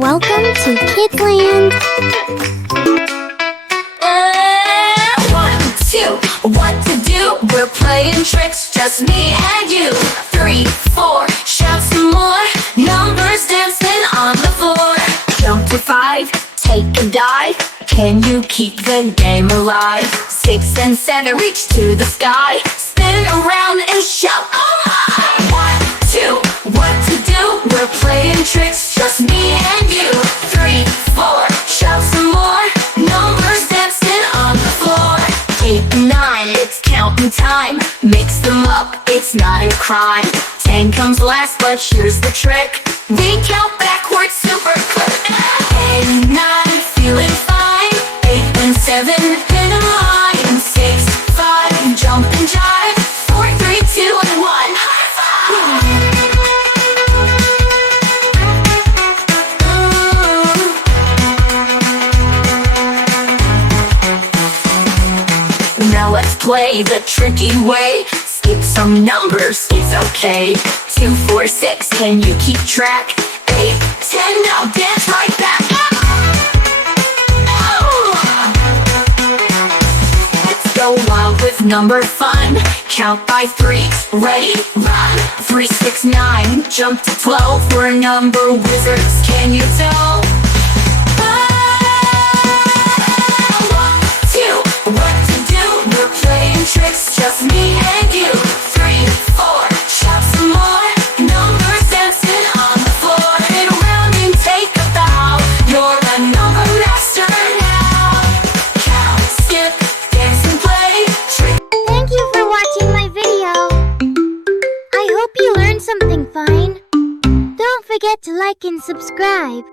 welcome to Kidland. 1, 2, what to do? We're playing tricks, just me and you. 3, 4, shout some more. Numbers dancing on the floor. Jump to 5, take a dive. Can you keep the game alive? 6 and 7, reach to the sky. Spin around and shout, oh my! 1, 2, what to do? We're playing tricks, just me and you. 3, 4, shout some more. Numbers dancing on the floor. 8, 9, it's counting time. Mix them up, it's not a crime. 10 comes last, but here's the trick. We count backwards super quick. 8, 9, feeling fine. 8 and 7, in a line. 6, 5, jump and jive. 4, 3, 2, and 1, high five. Now let's play the tricky way. Skip some numbers, it's okay. 2, 4, 6, can you keep track? 8, 10, now dance right back. Let's go wild with number fun. Count by 3, ready, run. 3, 6, 9, jump to 12. We're number wizards, can you tell? 1, 2, what to do? We're playing tricks, just me and you. 3, 4, shout some more. Numbers dancing on the floor. Spin around and take a bow. You're a number master now. Count, skip, dance and play. Thank you for watching my video. I hope you learned something fine. Don't forget to like and subscribe.